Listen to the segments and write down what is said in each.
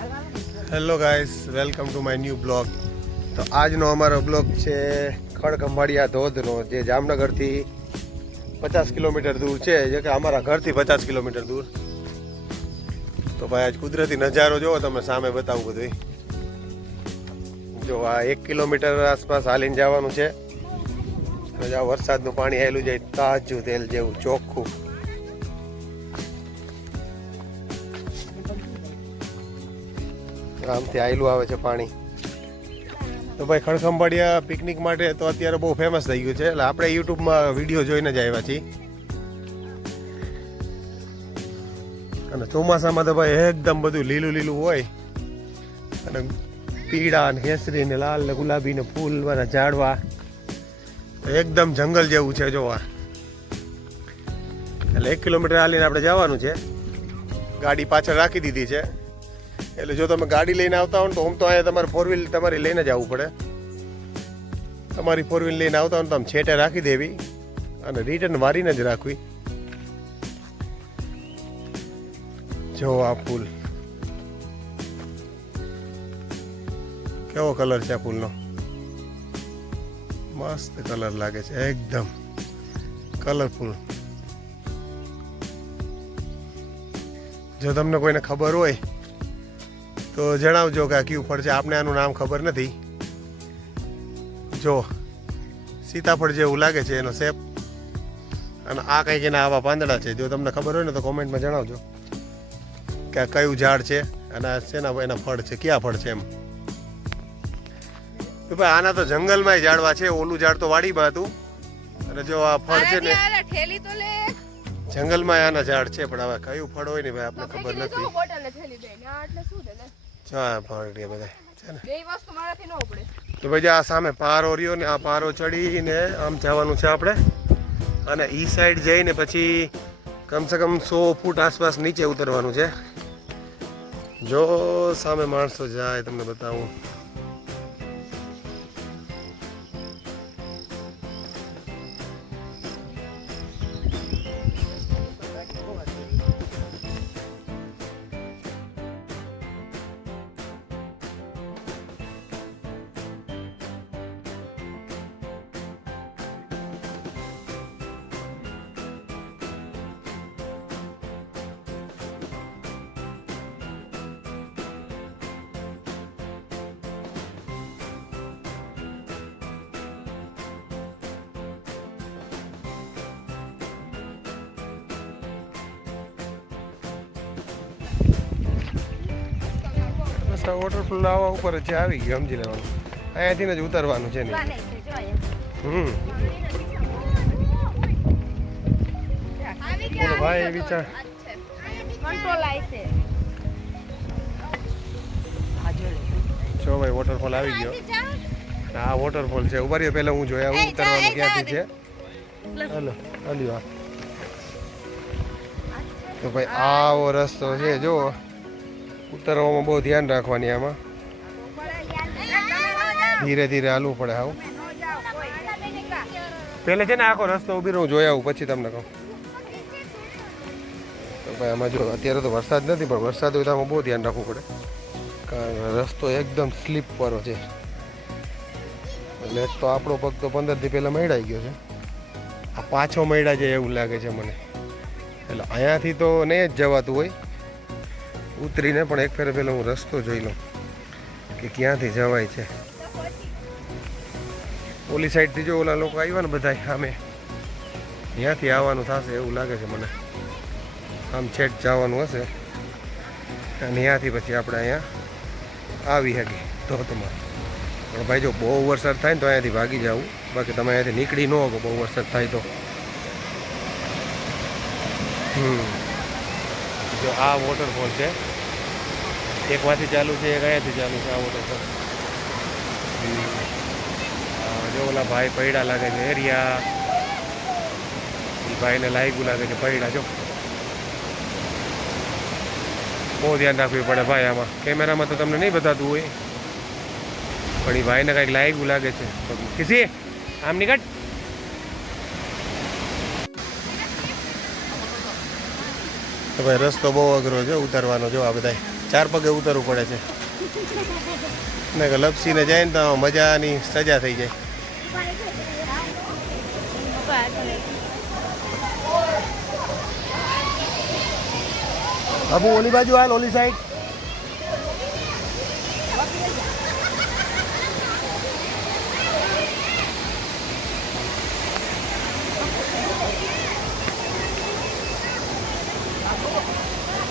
Hello guys, welcome to my new blog. તો આજનો અમારો બ્લોગ છે ખડખંભાળિયા ધોધનો, જે જામનગરથી 50 કિલોમીટર દૂર છે, જે કે અમારા ઘરથી 50 કિલોમીટર દૂર. તો ભાઈ આજ કુદરતી નજારો જોવો તમે, સામે બતાવું બધું. જો આ 1 કિલોમીટર આસપાસ હાલીને જવાનું છે. આ વરસાદનું પાણી આવેલું જાય તાજું તેલ જેવું ચોખ્ખું. આમથી આયલું આવે છે પાણી. તો ભાઈ ખડખંભાળિયા પિકનિક માટે તો અત્યારે બહુ ફેમસ થઈ ગયું છે, એટલે આપણે યુટ્યુબમાં વિડીયો જોઈને જ આવ્યા છીએ. અને ચોમાસામાં તો ભાઈ એકદમ બધું લીલું લીલું હોય, અને પીળા ને કેસરી ને લાલ ને ગુલાબી ને ફૂલવાળા ઝાડવા, એકદમ જંગલ જેવું છે જોવા. એટલે 1 કિલોમીટર હાલીને આપણે જવાનું છે. ગાડી પાછળ રાખી દીધી છે, એટલે જો તમે ગાડી લઈને આવતા હો ને તો આમ તો અહીંયા તમારે 4 વ્હીલ તમારી લઈને જવું પડે. તમારી 4 વ્હીલ લઈને આવતા હો ને તો આમ છેટે રાખી દેવી અને રિટર્ન વારીને જ રાખવી. જો આ ફૂલ કેવો કલર છે આ ફૂલનો, મસ્ત કલર લાગે છે, એકદમ કલરફુલ. જો તમને કોઈને ખબર હોય તો જણાવજો કે આ કયું ફળ છે. આપને આનું નામ ખબર નથી. જો સીતાફળ જેવું લાગે છે એનો શેપ, અને આ કંઈક એના આવા પાંદડા છે. જો તમને ખબર હોય ને તો કોમેન્ટમાં જણાવજો કે આ કયું ઝાડ છે અને આ શેના એના ફળ છે, કયા ફળ છે એમ. તો ભાઈ આના તો જંગલમાં ઝાડવા છે, ઓલું ઝાડ તો વાડીમાં હતું, અને જો આ ફળ છે ને જંગલમાં આના ઝાડ છે. પણ હવે કયું ફળ હોય ને ભાઈ આપણે ખબર નથી. તો ભાઈ આ સામે પારો રહ્યો ને, આ પારો ચડીને આમ જવાનું છે આપણે, અને ઈ સાઈડ જઈને પછી કમસે કમ 100 ફૂટ આસપાસ નીચે ઉતરવાનું છે. જો સામે માણસો જાય તમને બતાવું. વોટરફોલ આવવા ઉપર જ આવી ગયો, સમજી લેવાનું. અહીંયાથી જ ઉતરવાનું છે ને. બોલો ભાઈ વિચાર. જો ભાઈ વોટરફોલ આવી ગયો. આ વોટરફોલ છે. ઉભા રહ્યો, પહેલા હું જોયા ઉતરવાનું ક્યાંથી છે. હલો હલ્યો. તો ભાઈ આવો રસ્તો છે. જો ઉતરવામાં બહુ ધ્યાન રાખવાની, આમાં ધીરે ધીરે હાલવું પડે. આવું પહેલે છે ને આખો રસ્તો ઉભી રહું જોઈ આવું પછી તમને કહું. તો ભાઈ આમાં જો અત્યારે તો વરસાદ નથી, પણ વરસાદ હોય તો આમાં બહુ ધ્યાન રાખવું પડે, કારણ રસ્તો એકદમ સ્લીપ વાળો છે. એટલે એક તો આપણો પગ તો 15 દી પહેલાં મળાઈ ગયો છે, આ પાછો મળ્યા છે એવું લાગે છે મને. એટલે અહીંયાથી તો નહીં જ જવાતું હોય ઉતરીને, પણ એક ફેરે પહેલાં હું રસ્તો જોઈ લઉં કે ક્યાંથી જવાય છે. ઓલી સાઈડથી જો ઓલા લોકો આવ્યા ને બધા સામે, ત્યાંથી આવવાનું થશે એવું લાગે છે મને. આમ છેટ જવાનું હશે, અને ત્યાંથી પછી આપણે અહીંયા આવી શકીએ ધોધમાં. પણ ભાઈ જો બહુ વરસાદ થાય ને તો અહીંયાથી ભાગી જવું, બાકી તમે અહીંયાથી નીકળી ન શકો બહુ વરસાદ થાય તો. જો આ વોટરફોલ છે, એક માંથી ચાલુ છે, એક અહીંયાથી ચાલુ છે. આ વોટરફોલ જો ઓલા ભાઈ પૈડા લાગે છે એરિયા, એ ભાઈને લાગ્યું લાગે છે પૈડા. જો બહુ ધ્યાન રાખવું પડે ભાઈ આમાં. કેમેરામાં તો તમને નહીં બતાતું હોય, પણ એ ભાઈને કંઈક લાગ્યું લાગે છે. કિસી આમ નીકળ. તો ભાઈ રસ્તો બહુ અઘરો છે ઉતારવાનો. જો આ બધા 4 પગે ઉતરવું પડે છે ને કે લપસીને જાય ને તો મજાની સજા થઈ જાય. બાબુ ઓલી બાજુ હાલ, ઓલી સાઈડ.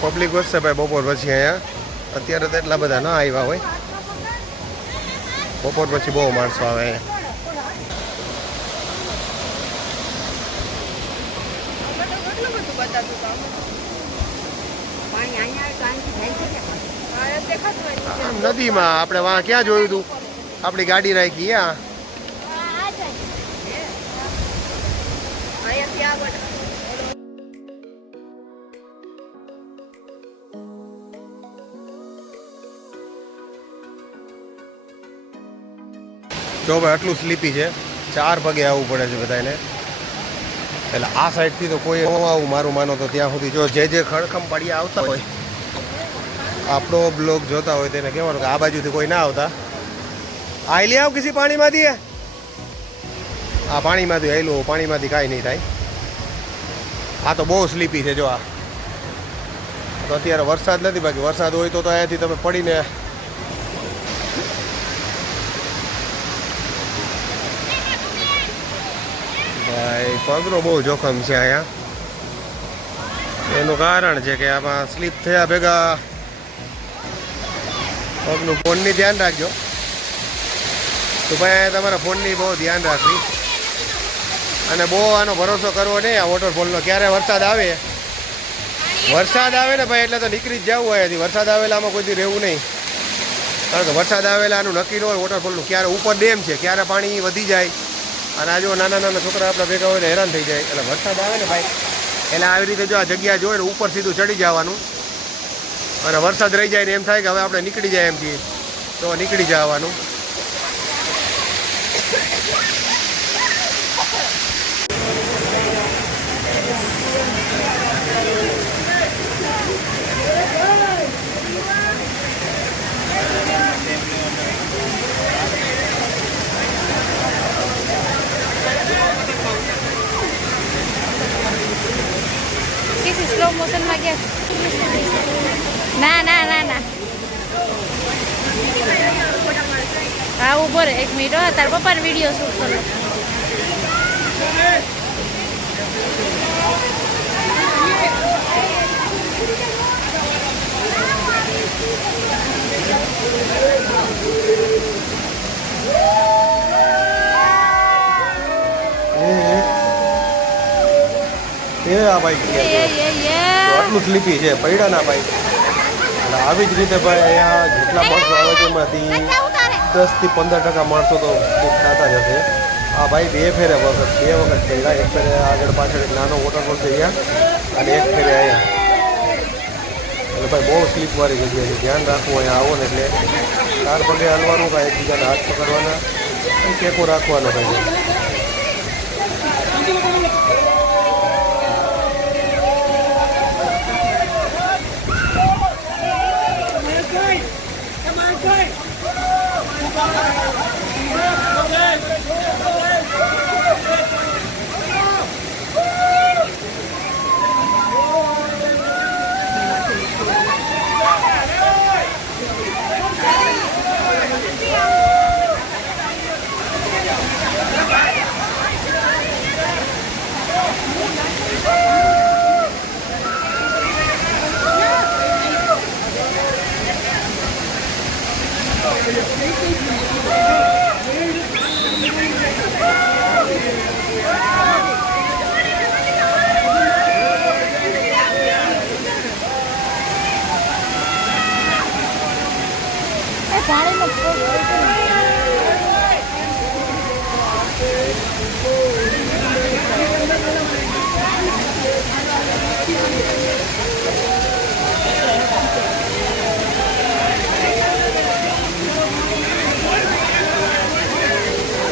પબ્લિક વધશે ભાઈ બપોર પછી અહીંયા. અત્યારે તો એટલા બધા ના આવ્યા હોય, બપોર પછી બહુ માણસો આવે અહીંયા. નદીમાં આપણે વાં ક્યાં જોયું હતું, આપણી ગાડી રાખી ત્યાં. જો ભાઈ આટલું સ્લીપી છે, 4 પગે આવવું પડે છે બધાને. એટલે આ સાઈડથી તો કોઈ આવું મારું માનો તો ત્યાં સુધી જો જે ખડખંભાળિયા આવતા હોય, આપણો બ્લોગ જોતા હોય તેને કહેવાનું કે આ બાજુથી કોઈ ના આવતા. આઈ લે આવ કિસી પાણીમાંથી. આ પાણીમાંથી આવેલું, પાણીમાંથી કાંઈ નહીં થાય. આ તો બહુ સ્લીપી છે. જો આ તો અત્યારે વરસાદ નથી, બાકી વરસાદ હોય તો અહીંયાથી તમે પડીને ભાઈ પગનો બહુ જોખમ છે અહીંયા. એનું કારણ છે કે આમાં સ્લીપ થયા ભેગા પગનું ફોનની ધ્યાન રાખજો. તો ભાઈ તમારા ફોનની બહુ ધ્યાન રાખવી અને બહુ આનો ભરોસો કરવો નહીં આ વોટરફોલનો. ક્યારે વરસાદ આવે ને ભાઈ એટલે તો નીકળી જ જવું હોય. વરસાદ આવેલામાં કોઈ દી રહેવું નહીં, કારણ કે વરસાદ આવેલા આનું નક્કી ન હોય વોટરફોલનું. ક્યારે ઉપર ડેમ છે, ક્યારે પાણી વધી જાય. અને આ જો નાના છોકરા આપણા ભેગા હોય ને હેરાન થઈ જાય. એટલે વરસાદ આવે ને ભાઈ એટલે આવી રીતે જો આ જગ્યા જોઈ ને ઉપર સીધું ચડી જવાનું. અને વરસાદ રહી જાય ને એમ થાય કે હવે આપણે નીકળી જાય એમ છીએ તો નીકળી જવાનું. સ્લો મોશનમાં ગયા. ના હા ઉભો રે 1 મિનિટ. તાર પપ્પાને વિડીયો શૂટ કરો. આ ભાઈ આટલું સ્લીપી છે, પડ્યા ના ભાઈ. એટલે આવી જ રીતે ભાઈ અહીંયા જેટલા માણસો આવે છે એમાંથી 10 થી 15% માણસો તો સ્લીપ થતા જ હશે. આ ભાઈ 2 ફેરે વખત પડ્યા. એક ફેરે આગળ પાછળ એક નાનો વોટરફોલ છે અહીંયા અને એક ફેરે અહીંયા. એટલે ભાઈ બહુ સ્લીપવાળી જગ્યા છે, ધ્યાન રાખવું. અહીંયા આવો ને એટલે 4 પગે હાલવાનું, કાંઈ એકબીજાના હાથ પકડવાના, ટેકો રાખવાનો ભાઈ.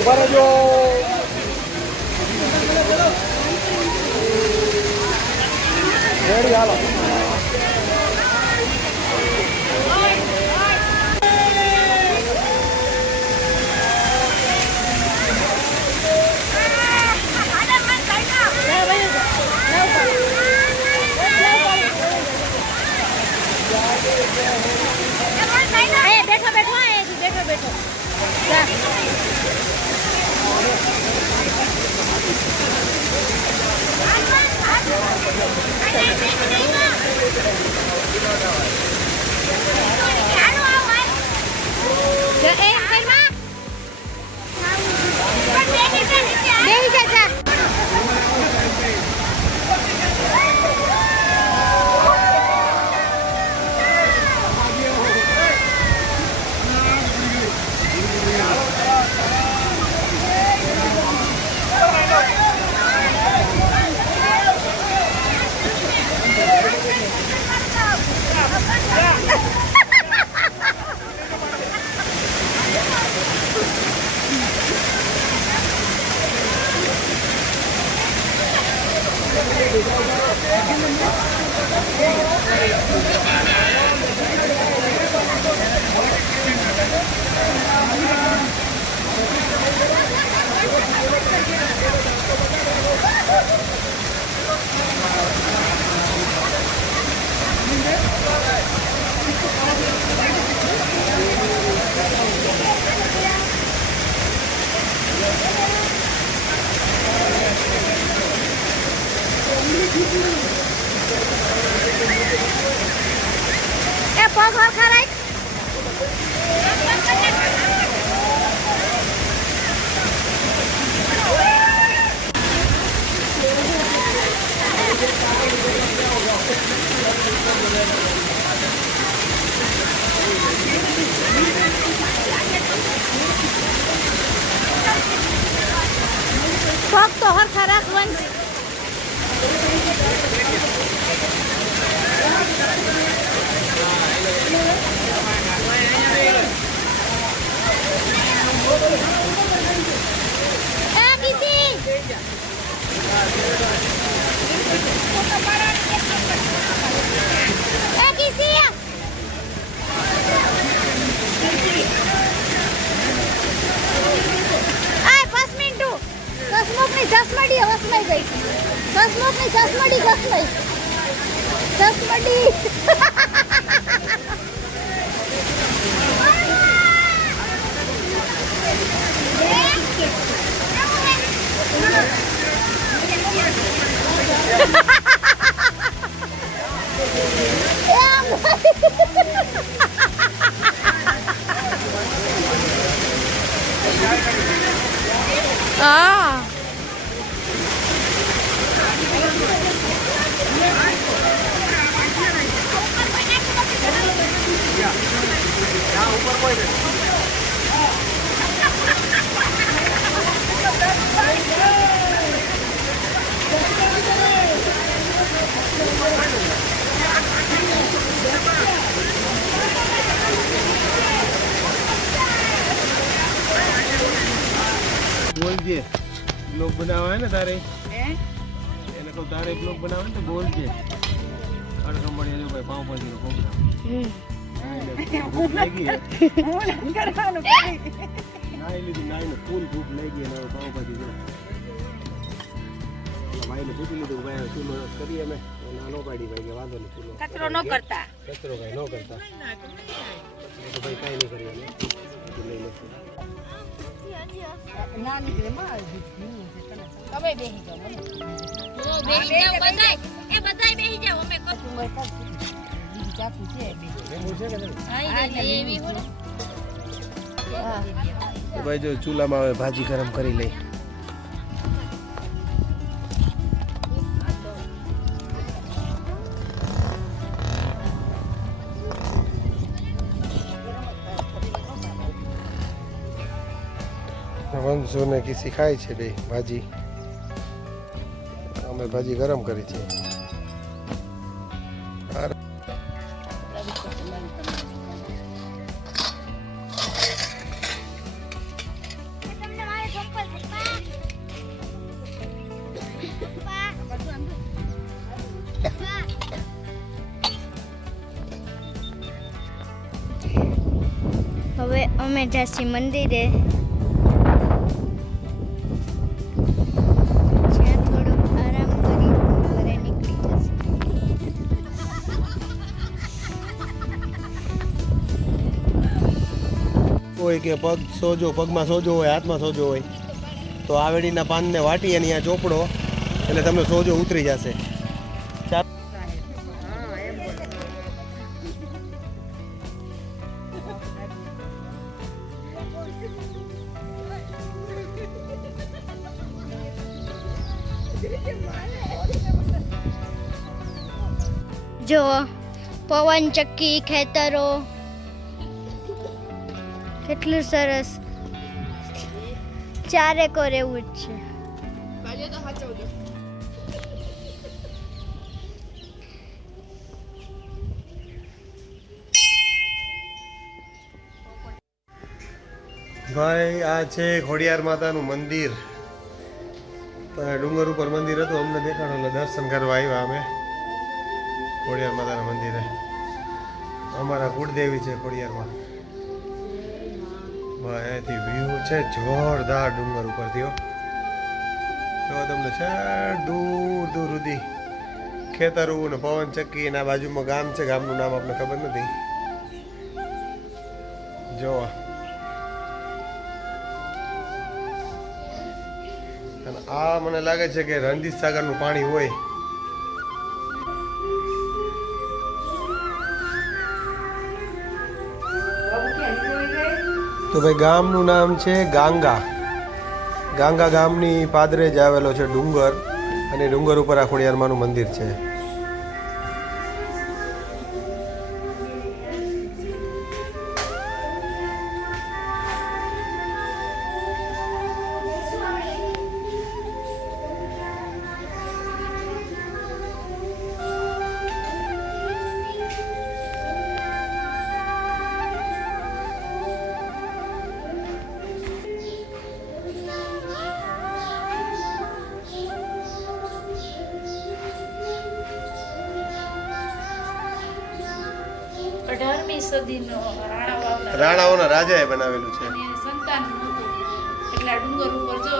Para yo. Ready, બેઠો બેઠો બેઠો બેઠો જા. બેહી જા જા. એ પગ હરખા રાખ. પગ તો હરખા રાખવાનું. ચશ્મડી વસમાઈ ગઈ. ચશ્મોકની ચશ્મડી ઘસમાઈ. ચશ્મડી. બોલજે બ્લોગ બનાવવા ને તારે એને કહું તારે બ્લોગ બનાવવા ને તો બોલજે. કડકંબળી જો ભાઈ પાવભાજીનો પ્રોગ્રામ નાઈ લીધું નાઈને ફૂલ ભૂખ લાગી અને પાવભાજી જો ભાઈને પૂછી લીધું ભાઈ ચૂલો કરીએ અમે નાનો પાડી ભાઈ કે વાંધો નહીં ચૂલો કચરો ન કરતા તો ભાઈ કાંઈ નહીં કરીએ લઈ લેશું. ભાઈ જો ચૂલામાં હવે ભાજી ગરમ કરી લઈ. વંશો ને કિસી ખાય છે બે ભાજી. અમે ભાજી ગરમ કરી છે. હવે અમે જાસી મંદિરે. હોય કે પગ સોજો, પગમાં સોજો હોય, હાથમાં સોજો હોય, તો આવેડીના પાનને વાટી અને અહીંયા ચોપડો એટલે તમને સોજો ઉતરી જશે. જો પવન ચક્કી, ખેતરો, કેટલું સરસ. ચારેકોર એવું જ છે. ભાઈ આ છે ખોડિયાર માતાનું મંદિર. ડુંગર ઉપર મંદિર હતું, અમને દેખાડો એટલે દર્શન કરવા આવ્યા અમે ખોડિયાર માતાના મંદિરે. અમારા કુળદેવી છે ખોડિયારમાં. ભાઈ અહીંથી વ્યૂ છે જોરદાર ડુંગર ઉપરથી. તો તમને છે દૂર દૂર સુધી ખેતરું ને પવન ચક્કી ને આ બાજુમાં ગામ છે, ગામનું નામ આપણે ખબર નથી. જો અને આ મને લાગે છે કે રણજીત સાગરનું પાણી હોય. તો ભાઈ ગામનું નામ છે ગાંગા. ગાંગા ગામની પાદરે જ આવેલો છે ડુંગર, અને ડુંગર ઉપર આ ખોડિયારમાંનું મંદિર છે. રાણાઓના રાજાએ બનાવેલું છે. સંતાન નહોતું એટલે આ ડુંગર ઉપર જો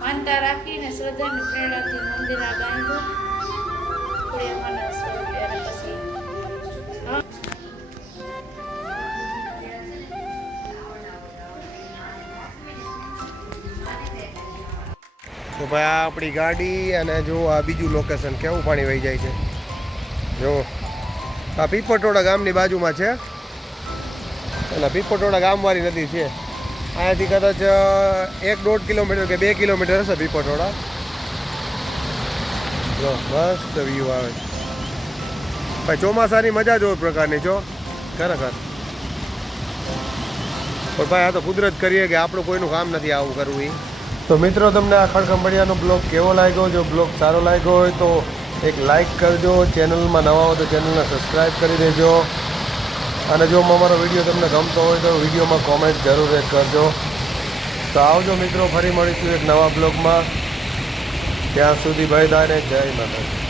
માનતા રાખીને શ્રદ્ધાની પ્રેરણાથી મંદિર આ બાંધ્યું ખોડિયારમાંના સ્વરૂપે. અને પછી તો ભાઈ આ આપણી ગાડી, અને જો આ બીજું લોકેશન કેવું પાણી વહી જાય છે. જો આ પીપટોડા ગામની બાજુમાં છે, એટલે પીપટોડા ગામવાળી નદી છે. અહીંયાથી કદાચ 1-1.5 કિલોમીટર કે 2 કિલોમીટર હશે પીપટોડા. જો મસ્ત વ્યૂ આવે છે ભાઈ. ચોમાસાની મજા જ ઓર પ્રકારની જો ખરેખર. પણ ભાઈ આ તો કુદરત કરીએ કે આપણું કોઈનું કામ નથી આવું કરવું. તો મિત્રો તમને આ ખડખંભાળિયાનો બ્લોગ કેવો લાગ્યો? જો બ્લોગ સારો લાગ્યો હોય તો એક લાઈક કરજો. ચેનલમાં નવા હો તો ચેનલને સબસ્ક્રાઈબ કરી દેજો. અને જો અમારો વિડીયો તમને ગમતો હોય તો વિડીયોમાં કોમેન્ટ જરૂર કરજો. તો આવજો મિત્રો, ફરી મળીશું એક નવા બ્લોગમાં. ત્યાં સુધી ભાઈ દાને જય માતા.